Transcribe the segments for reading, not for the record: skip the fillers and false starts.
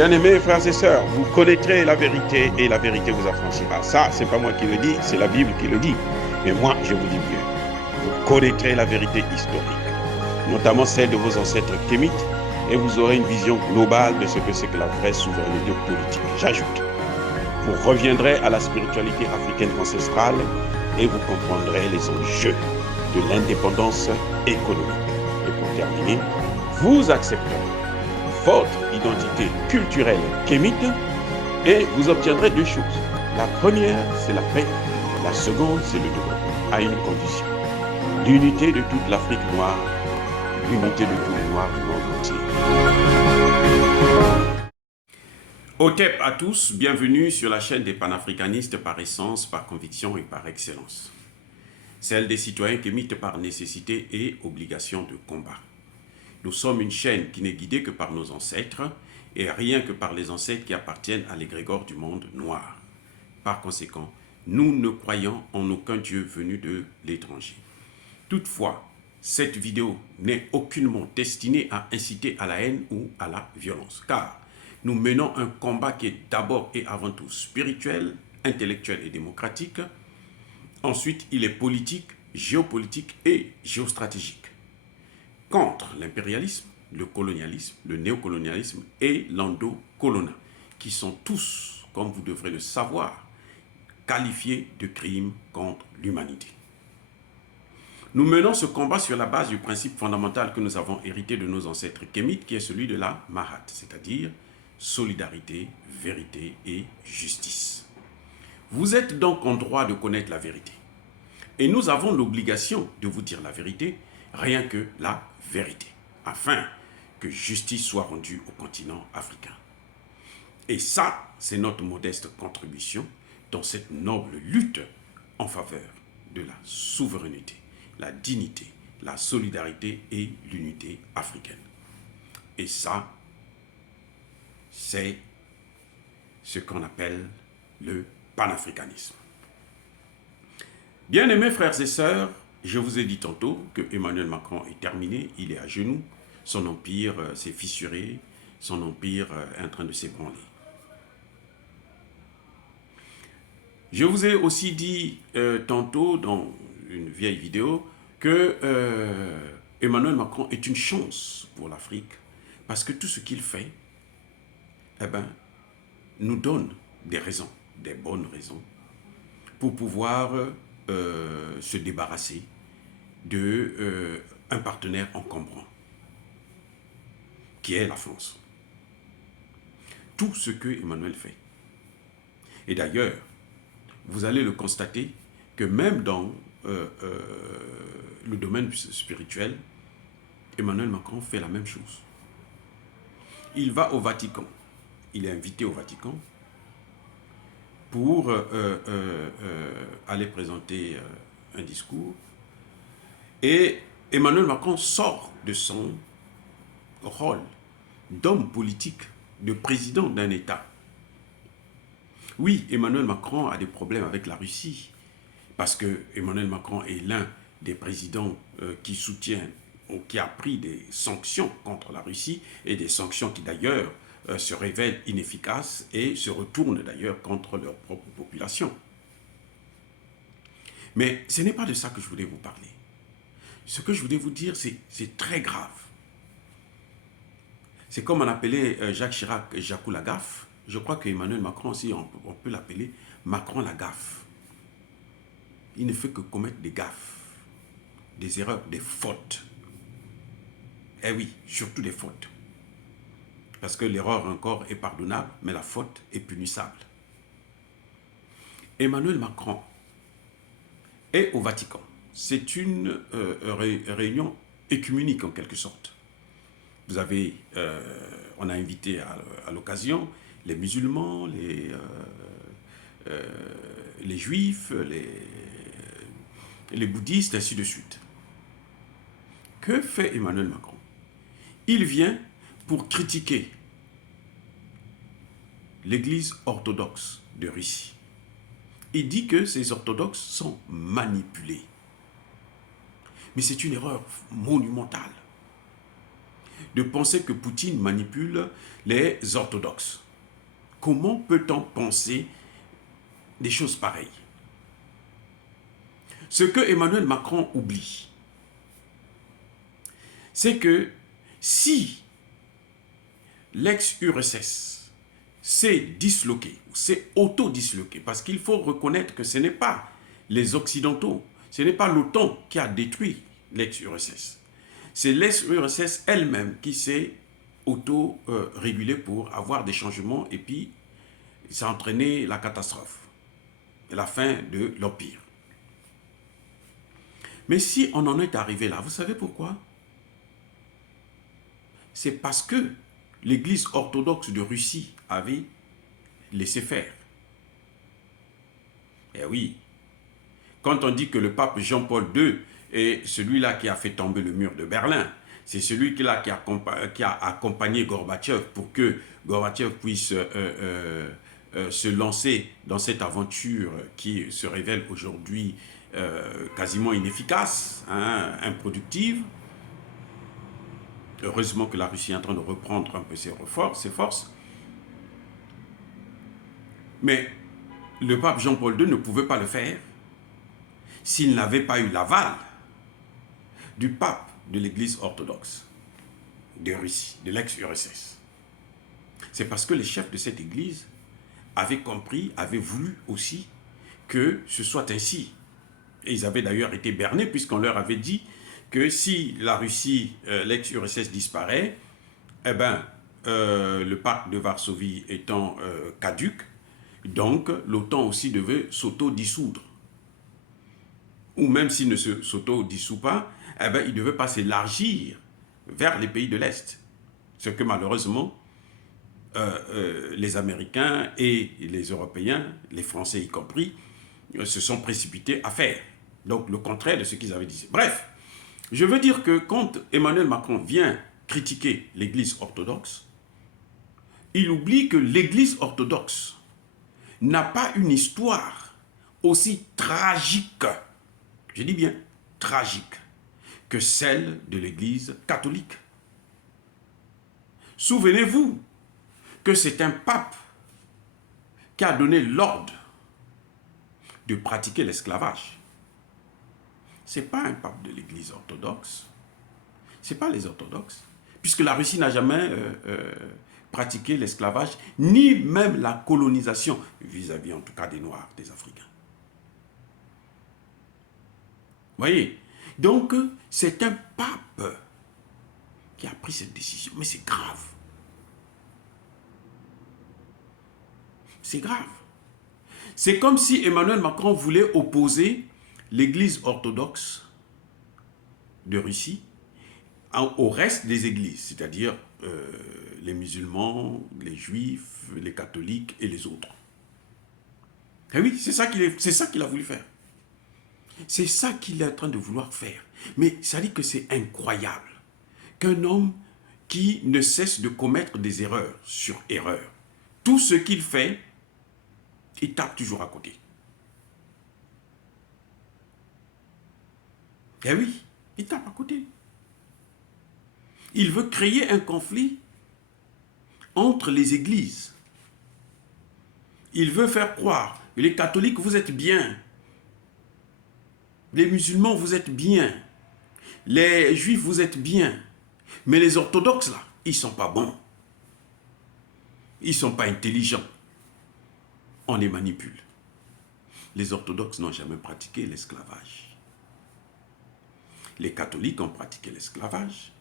Bien-aimés frères et sœurs, vous connaîtrez la vérité et la vérité vous affranchira. Ça, c'est pas moi qui le dis, c'est la Bible qui le dit. Mais moi, je vous dis mieux. Vous connaîtrez la vérité historique, notamment celle de vos ancêtres kémites, et vous aurez une vision globale de ce que c'est que la vraie souveraineté politique. J'ajoute, vous reviendrez à la spiritualité africaine ancestrale et vous comprendrez les enjeux de l'indépendance économique. Et pour terminer, vous accepterez votre identité culturelle kémite et vous obtiendrez deux choses. La première, c'est la paix. La seconde, c'est le développement, à une condition. L'unité de toute l'Afrique noire, l'unité de tous les Noirs du monde entier. Otep à tous, bienvenue sur la chaîne des panafricanistes par essence, par conviction et par excellence. Celle des citoyens kémites par nécessité et obligation de combat. Nous sommes une chaîne qui n'est guidée que par nos ancêtres et rien que par les ancêtres qui appartiennent à l'égrégore du monde noir. Par conséquent, nous ne croyons en aucun Dieu venu de l'étranger. Toutefois, cette vidéo n'est aucunement destinée à inciter à la haine ou à la violence, car nous menons un combat qui est d'abord et avant tout spirituel, intellectuel et démocratique. Ensuite, il est politique, géopolitique et géostratégique. Contre l'impérialisme, le colonialisme, le néocolonialisme et l'endocolonat, qui sont tous, comme vous devrez le savoir, qualifiés de crimes contre l'humanité. Nous menons ce combat sur la base du principe fondamental que nous avons hérité de nos ancêtres kémites, qui est celui de la Mahat, c'est-à-dire solidarité, vérité et justice. Vous êtes donc en droit de connaître la vérité. Et nous avons l'obligation de vous dire la vérité, rien que la vérité, afin que justice soit rendue au continent africain. Et ça, c'est notre modeste contribution dans cette noble lutte en faveur de la souveraineté, la dignité, la solidarité et l'unité africaine. Et ça, c'est ce qu'on appelle le panafricanisme. Bien-aimés frères et sœurs, je vous ai dit tantôt que Emmanuel Macron est terminé, il est à genoux, son empire s'est fissuré, son empire est en train de s'ébranler. Je vous ai aussi dit tantôt dans une vieille vidéo que Emmanuel Macron est une chance pour l'Afrique parce que tout ce qu'il fait, nous donne des raisons, des bonnes raisons pour pouvoir se débarrasser d'un partenaire encombrant, qui est la France. Tout ce que Emmanuel fait. Et d'ailleurs, vous allez le constater que même dans le domaine spirituel, Emmanuel Macron fait la même chose. Il va au Vatican. Il est invité au Vatican pour aller présenter un discours. Et Emmanuel Macron sort de son rôle d'homme politique, de président d'un État. Oui, Emmanuel Macron a des problèmes avec la Russie, parce que Emmanuel Macron est l'un des présidents qui soutient ou qui a pris des sanctions contre la Russie, et des sanctions qui d'ailleurs se révèlent inefficaces et se retournent d'ailleurs contre leur propre population. Mais ce n'est pas de ça que je voulais vous parler. Ce que je voulais vous dire, c'est très grave. C'est comme on appelait Jacques Chirac Jacou la gaffe. Je crois qu'Emmanuel Macron aussi, on peut l'appeler Macron la gaffe. Il ne fait que commettre des gaffes, des erreurs, des fautes. Eh oui, surtout des fautes. Parce que l'erreur encore est pardonnable, mais la faute est punissable. Emmanuel Macron est au Vatican. C'est une réunion écuménique en quelque sorte. Vous avez, on a invité à l'occasion les musulmans, les juifs, les bouddhistes, ainsi de suite. Que fait Emmanuel Macron? Il vient pour critiquer l'Église orthodoxe de Russie. Il dit que ces orthodoxes sont manipulés. Mais c'est une erreur monumentale. de penser que Poutine manipule les orthodoxes. Comment peut-on penser des choses pareilles? Ce que Emmanuel Macron oublie, c'est que si l'ex-URSS s'est disloqué, s'est auto-disloqué, parce qu'il faut reconnaître que ce n'est pas les Occidentaux, ce n'est pas l'OTAN qui a détruit l'ex-URSS. C'est l'ex-URSS elle-même qui s'est auto-régulée pour avoir des changements et puis ça a entraîné la catastrophe et la fin de l'Empire. Mais si on en est arrivé là, vous savez pourquoi? C'est parce que l'Église orthodoxe de Russie avait laissé faire. Eh oui, quand on dit que le pape Jean-Paul II est celui-là qui a fait tomber le mur de Berlin, c'est celui-là qui a accompagné Gorbatchev pour que Gorbatchev puisse se lancer dans cette aventure qui se révèle aujourd'hui quasiment inefficace, hein, improductive. Heureusement que la Russie est en train de reprendre un peu ses forces. Mais le pape Jean-Paul II ne pouvait pas le faire s'il n'avait pas eu l'aval du pape de l'Église orthodoxe de Russie, de l'ex-URSS. C'est parce que les chefs de cette Église avaient compris, avaient voulu aussi que ce soit ainsi. Et ils avaient d'ailleurs été bernés puisqu'on leur avait dit que si la Russie, l'ex-URSS disparaît, eh ben, le pacte de Varsovie étant caduc, donc l'OTAN aussi devait s'auto-dissoudre. Ou même s'il ne s'auto-dissout pas, eh ben, il ne devait pas s'élargir vers les pays de l'Est. Ce que malheureusement, les Américains et les Européens, les Français y compris, se sont précipités à faire. Donc le contraire de ce qu'ils avaient dit. Bref, je veux dire que quand Emmanuel Macron vient critiquer l'Église orthodoxe, il oublie que l'Église orthodoxe n'a pas une histoire aussi tragique, je dis bien tragique, que celle de l'Église catholique. Souvenez-vous que c'est un pape qui a donné l'ordre de pratiquer l'esclavage. Ce n'est pas un pape de l'Église orthodoxe, ce n'est pas les orthodoxes, puisque la Russie n'a jamais pratiqué l'esclavage, ni même la colonisation, vis-à-vis en tout cas des Noirs, des Africains. Vous voyez? Donc, c'est un pape qui a pris cette décision, mais c'est grave. C'est grave. C'est comme si Emmanuel Macron voulait opposer l'Église orthodoxe de Russie au reste des églises, c'est-à-dire les musulmans, les juifs, les catholiques et les autres. Et oui, c'est ça qu'il a voulu faire. C'est ça qu'il est en train de vouloir faire. Mais ça dit que c'est incroyable qu'un homme qui ne cesse de commettre des erreurs sur erreurs, tout ce qu'il fait, il tape toujours à côté. Eh oui, il tape à côté. Il veut créer un conflit entre les églises. Il veut faire croire que les catholiques, vous êtes bien. Les musulmans, vous êtes bien. Les juifs, vous êtes bien. Mais les orthodoxes, là, ils ne sont pas bons. Ils ne sont pas intelligents. On les manipule. Les orthodoxes n'ont jamais pratiqué l'esclavage. Les catholiques ont pratiqué l'esclavage.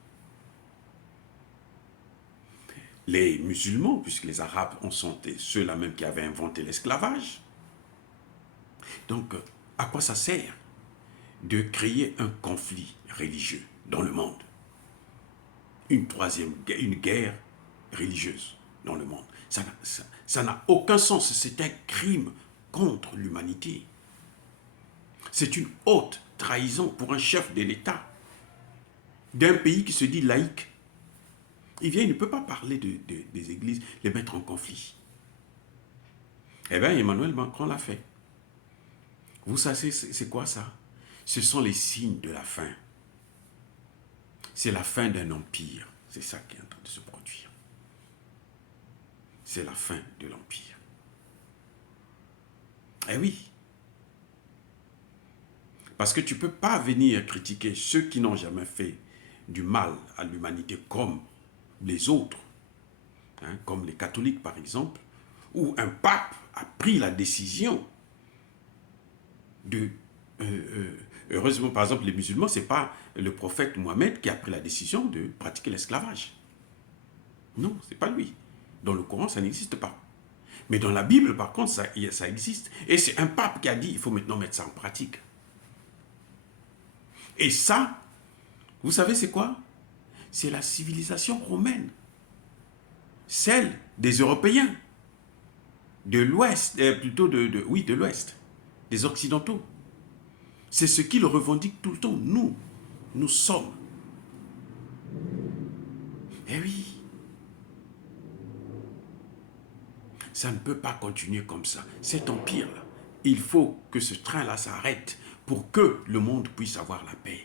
Les musulmans, puisque les Arabes sont ceux-là même qui avaient inventé l'esclavage. Donc, à quoi ça sert de créer un conflit religieux dans le monde? Une guerre religieuse dans le monde. Ça n'a aucun sens. C'est un crime contre l'humanité. C'est une haute trahison pour un chef de l'État d'un pays qui se dit laïque. Il ne peut pas parler des églises, les mettre en conflit. Eh bien, Emmanuel Macron l'a fait. Vous savez, c'est quoi ça? Ce sont les signes de la fin. C'est la fin d'un empire. C'est ça qui est en train de se produire. C'est la fin de l'Empire. Eh oui. Parce que tu ne peux pas venir critiquer ceux qui n'ont jamais fait du mal à l'humanité comme les autres, hein, comme les catholiques par exemple, où un pape a pris la décision de... heureusement, par exemple, les musulmans, ce n'est pas le prophète Mohammed qui a pris la décision de pratiquer l'esclavage. Non, ce n'est pas lui. Dans le Coran, ça n'existe pas. Mais dans la Bible, par contre, ça existe. Et c'est un pape qui a dit, il faut maintenant mettre ça en pratique. Et ça, vous savez c'est quoi? C'est la civilisation romaine. Celle des Européens. De l'Ouest, plutôt de l'Ouest. Des Occidentaux. C'est ce qu'ils revendiquent tout le temps. Nous sommes. Eh oui. Ça ne peut pas continuer comme ça. Cet empire-là, il faut que ce train-là s'arrête pour que le monde puisse avoir la paix.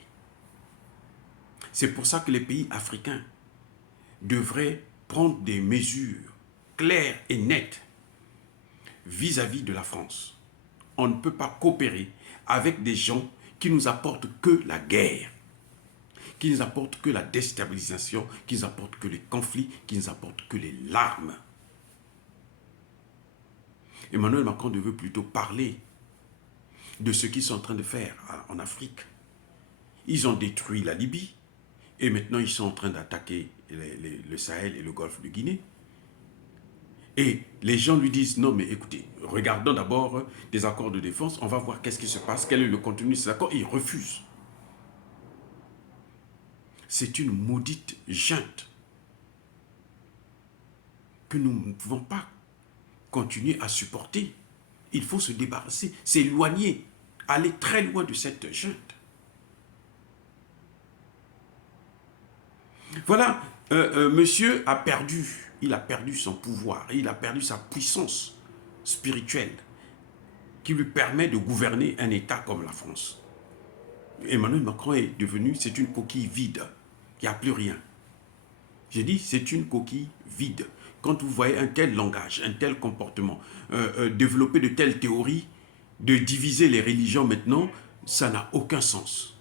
C'est pour ça que les pays africains devraient prendre des mesures claires et nettes vis-à-vis de la France. On ne peut pas coopérer avec des gens qui nous apportent que la guerre, qui nous apportent que la déstabilisation, qui nous apportent que les conflits, qui nous apportent que les larmes. Emmanuel Macron veut plutôt parler de ce qu'ils sont en train de faire en Afrique. Ils ont détruit la Libye et maintenant ils sont en train d'attaquer le Sahel et le golfe de Guinée. Et les gens lui disent, non mais écoutez, regardons d'abord des accords de défense, on va voir qu'est-ce qui se passe, quel est le contenu de ces accords, et ils refusent. C'est une maudite junte que nous ne pouvons pas continuer à supporter. Il faut se débarrasser, s'éloigner, aller très loin de cette junte. Voilà, monsieur a perdu, il a perdu son pouvoir, il a perdu sa puissance spirituelle qui lui permet de gouverner un État comme la France. Emmanuel Macron est devenu, c'est une coquille vide, il n'y a plus rien. J'ai dit, c'est une coquille vide. Quand vous voyez un tel langage, un tel comportement, développer de telles théories, de diviser les religions maintenant, ça n'a aucun sens.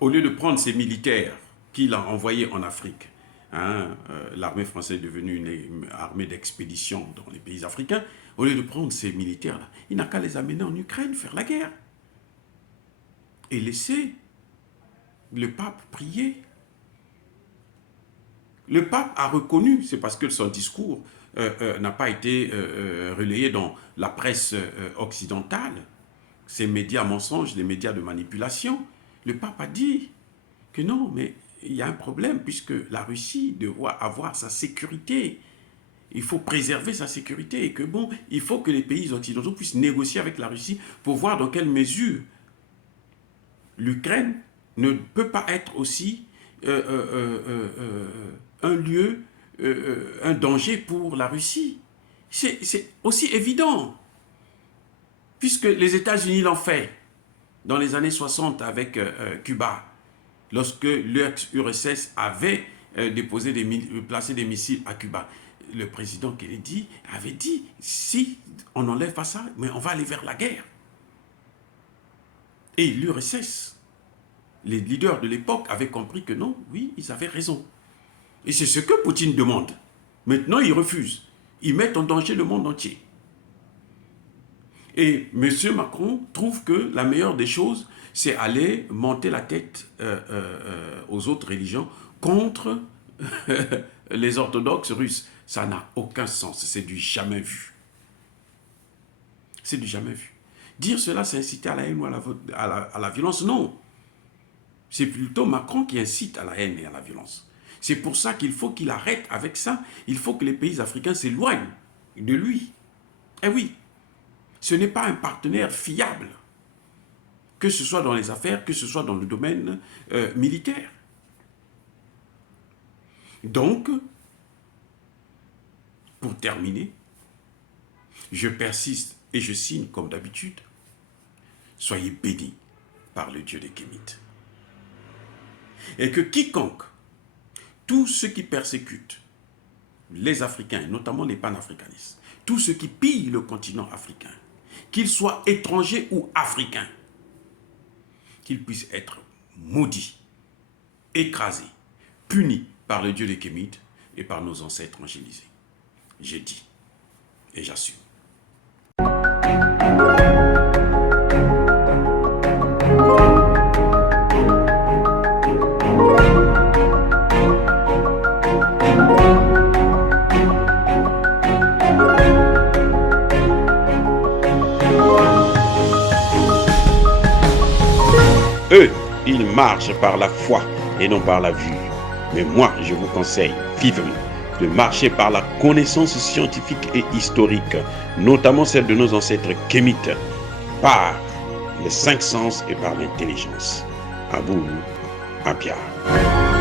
Au lieu de prendre ces militaires qu'il a envoyés en Afrique, hein, l'armée française est devenue une armée d'expédition dans les pays africains, au lieu de prendre ces militaires-là, il n'a qu'à les amener en Ukraine, faire la guerre. Et laisser le pape prier. Le pape a reconnu, c'est parce que son discours n'a pas été relayé dans la presse occidentale, ces médias mensonges, les médias de manipulation. Le pape a dit que non, mais il y a un problème puisque la Russie doit avoir sa sécurité. Il faut préserver sa sécurité et que bon, il faut que les pays occidentaux puissent négocier avec la Russie pour voir dans quelle mesure l'Ukraine ne peut pas être aussi un lieu, un danger pour la Russie. C'est aussi évident, puisque les États-Unis l'ont fait dans les années 60 avec Cuba, lorsque l'URSS avait placé des missiles à Cuba. Le président Kennedy avait dit, si on n'enlève pas ça, mais on va aller vers la guerre. Et l'URSS, les leaders de l'époque avaient compris que non, oui, ils avaient raison. Et c'est ce que Poutine demande. Maintenant, ils refusent. Ils mettent en danger le monde entier. Et M. Macron trouve que la meilleure des choses, c'est aller monter la tête aux autres religions contre les orthodoxes russes. Ça n'a aucun sens. C'est du jamais vu. C'est du jamais vu. Dire cela, c'est inciter à la haine ou à la violence. Non. C'est plutôt Macron qui incite à la haine et à la violence. C'est pour ça qu'il faut qu'il arrête avec ça. Il faut que les pays africains s'éloignent de lui. Eh oui, ce n'est pas un partenaire fiable, que ce soit dans les affaires, que ce soit dans le domaine militaire. Donc, pour terminer, je persiste et je signe comme d'habitude. Soyez bénis par le Dieu des Kémites. Et que quiconque, tous ceux qui persécutent les Africains, notamment les panafricanistes, tous ceux qui pillent le continent africain, qu'ils soient étrangers ou africains, qu'ils puissent être maudits, écrasés, punis par le Dieu des Kémites et par nos ancêtres angélisés. J'ai dit et j'assume. Eux, ils marchent par la foi et non par la vue. Mais moi, je vous conseille vivement de marcher par la connaissance scientifique et historique, notamment celle de nos ancêtres kémites, par les 5 sens et par l'intelligence. À vous, à Pierre.